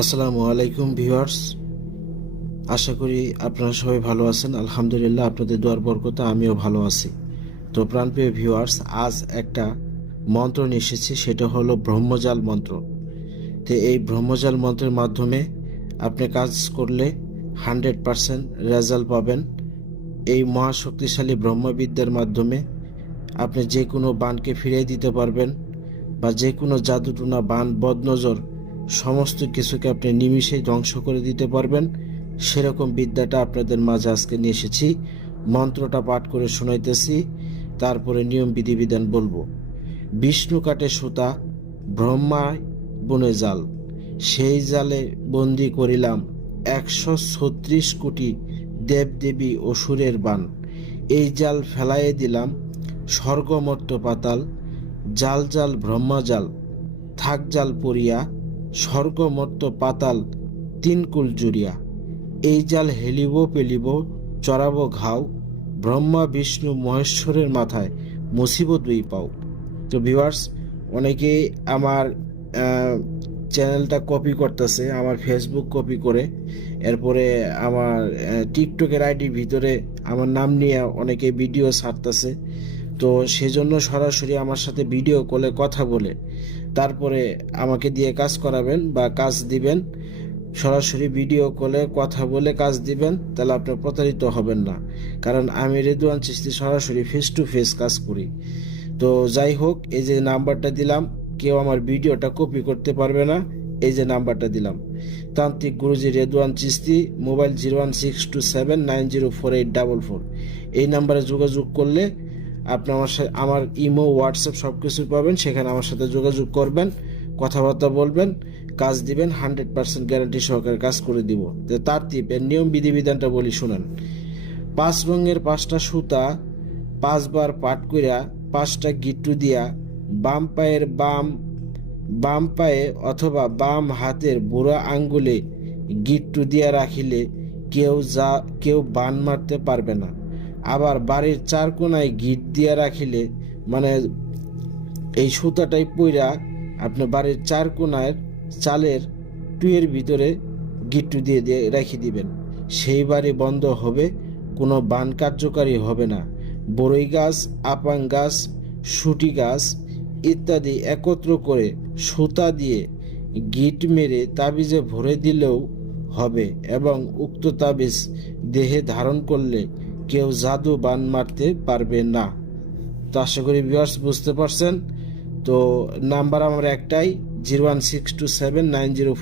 আসসালামু আলাইকুম ভিউয়ার্স, আশা করি আপনারা সবাই ভালো আছেন। আলহামদুলিল্লাহ, আপনাদের দোয়ার বরকতে আমিও ভালো আছি। তো প্রাণপ্রিয় ভিউয়ার্স, আজ একটা মন্ত্র নিয়ে এসেছি, সেটা হলো ব্রহ্মজাল মন্ত্র। তো এই ব্রহ্মজাল মন্ত্রের মাধ্যমে আপনি কাজ করলে 100% রেজাল্ট পাবেন। এই মহাশক্তিশালী ব্রহ্মবিদ্যার মাধ্যমে আপনি যে কোনো বানকে ফিরিয়ে দিতে পারবেন, বা যে কোনো জাদুটুনা বান বদনজর সমস্ত কিছুকে আপনি নিমিষেই ধ্বংস করে দিতে পারবেন। সেরকম বিদ্যাটা আপনাদের মাঝে আজকে নিয়ে এসেছি। মন্ত্রটা পাঠ করে শোনাইতেছি, তারপরে নিয়ম বিধিবিধান বলবো। বিষ্ণু কাটে সুতা, ব্রহ্মায় বনে জাল, সেই জালে বন্দি করিলাম 136 কোটি দেবদেবী অসুরের বান। এই জাল ফেলাইয়ে দিলাম স্বর্গমর্ত পাতাল, জাল জাল ব্রহ্মাজাল, থাক জাল পড়িয়া, স্বর্গমর্ত পাতাল তিনকুল জুড়িয়া। এই জাল হেলিব পেলিব, চড়াবো ঘাও, ব্রহ্মা বিষ্ণু মহেশ্বরের মাথায় মুসিবত দুই পাও। তো ভিউয়ার্স, অনেকেই আমার চ্যানেলটা কপি করতেছে, আমার ফেসবুক কপি করে, এরপরে আমার টিকটকের আইডির ভিতরে আমার নাম নিয়ে অনেকে ভিডিও ছাড়তেছে। তো সেজন্য সরাসরি আমার সাথে ভিডিও কলে কথা বলে তারপরে আমাকে দিয়ে কাজ করাবেন বা কাজ দিবেন। সরাসরি ভিডিও কলে কথা বলে কাজ দিবেন, তাহলে আপনার প্রতারিত হবেন না। কারণ আমি রেদওয়ান চিশতি সরাসরি ফেস টু ফেস কাজ করি। তো যাই হোক, এই যে নাম্বারটা দিলাম, কেউ আমার ভিডিওটা কপি করতে পারবে না। এই যে নাম্বারটা দিলাম, তান্ত্রিক গুরুজি রেদওয়ান চিশতি, মোবাইল 01627904844। এই নাম্বারে যোগাযোগ করলে আপনি আমার ইমো, হোয়াটসঅ্যাপ সব কিছু পাবেন। সেখানে আমার সাথে যোগাযোগ করবেন, কথাবার্তা বলবেন, কাজ দিবেন। 100% গ্যারান্টি সহকারে কাজ করে দিব। তো তারতিপ এর নিয়ম বিধিবিধানটা বলি শুনেন। 5 রঙের 5টা সুতা 5 বার পাট কইরা 5টা গিট্টু দিয়া বাম পায়ে অথবা বাম হাতের বুড়া আঙ্গুলে গিট্টু দিয়া রাখিলে কেউ বান মারতে পারবে না। আবার বাড়ির 4 কোনায় গিট দিয়া রাখিলে, মানে এই সুতাটাই পইরা আপনি বাড়ির 4 কোনায় চালের টুয়ের ভিতরে গিট্টু দিয়ে দিয়ে রেখে দিবেন। সেই বাড়ি বন্ধ হবে, কোনো বান কার্যকারী হবে না। বড়ই গাছ, আপাং গাছ, শুটি গাছ ইত্যাদি একত্র করে সুতা দিয়ে গিট মেরে তাবিজে ভরে দিলেও হবে, এবং উক্ত তাবিজ দেহে ধারণ করলে কেউ জাদু বান মারতে পারবে না। তো আশা করি ভিউয়ার্স বুঝতে পারছেন। তো নাম্বার আমার একটাই, 0162790